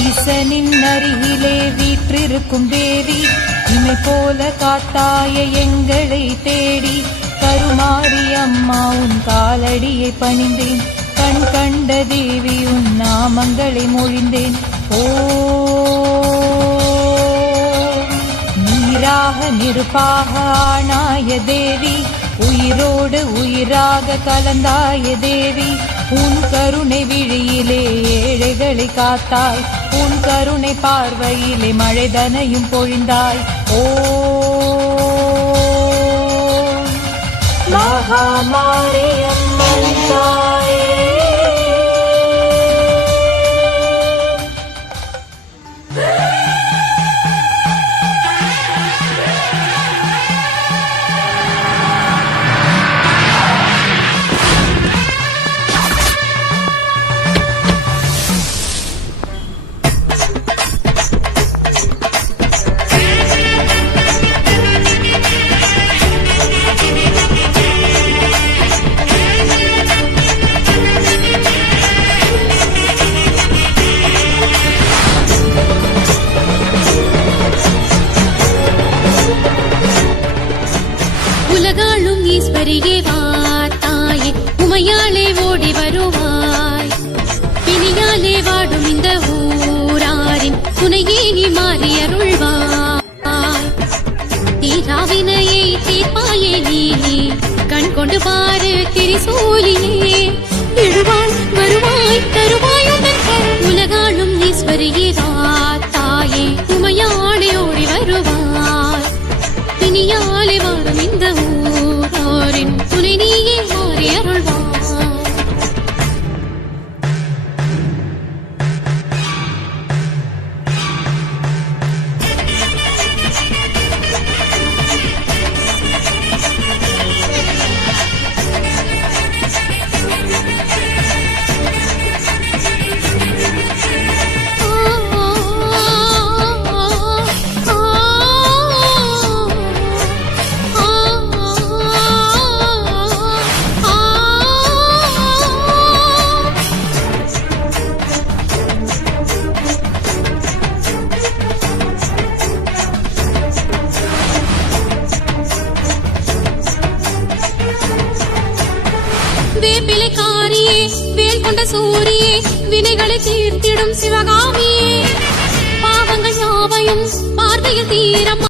ஈசனின் அருகிலே வீற்றிருக்கும் தேவி, இமை போல காத்தாய எங்களை தேடி, கருமாரி அம்மா உன் காலடியை பணிந்தேன், கண் கண்ட தேவி உன் நாமங்களை மொழிந்தேன். ஓ நீராக நெருப்பாக ஆனாய தேவி, உயிரோடு உயிராக கலந்தாய தேவி, உன் கருணை விழியிலே ஏழைகளை காத்தாய், உன் கருணை பார்வையிலே மழைதனையும் பொழிந்தாய். ஓ மகாமாரியம்மன் தாயே, உலகாளும் ஈஸ்வரியே வா தாயே, உமையாலே ஓடி வருவாய், பிணியாலே வாடும் இந்த ஊராரின் துணையே நீ மாறி அருள்வாய். தீராவினையை தீர்ப்பாயே நீ, கண் கொண்டு பாரு திரிசூலியே, எழுவாய் வருவாய் தருவாய் உந்தன் கரம். உலகாளும் ஈஸ்வரியே வா தாயே, உமையாலே ஓடி வருவாய், பிணியாலே வாடும் இந்த ஊராரின் துணை நீயே மாறி அருள்வாய். வேப்பிலைக்காரியே, வேல் கொண்ட சூரியே, வினைகளை தீர்த்திடும் சிவகாமியே, பாவங்கள் யாவையும் பார்வையில் தீரம்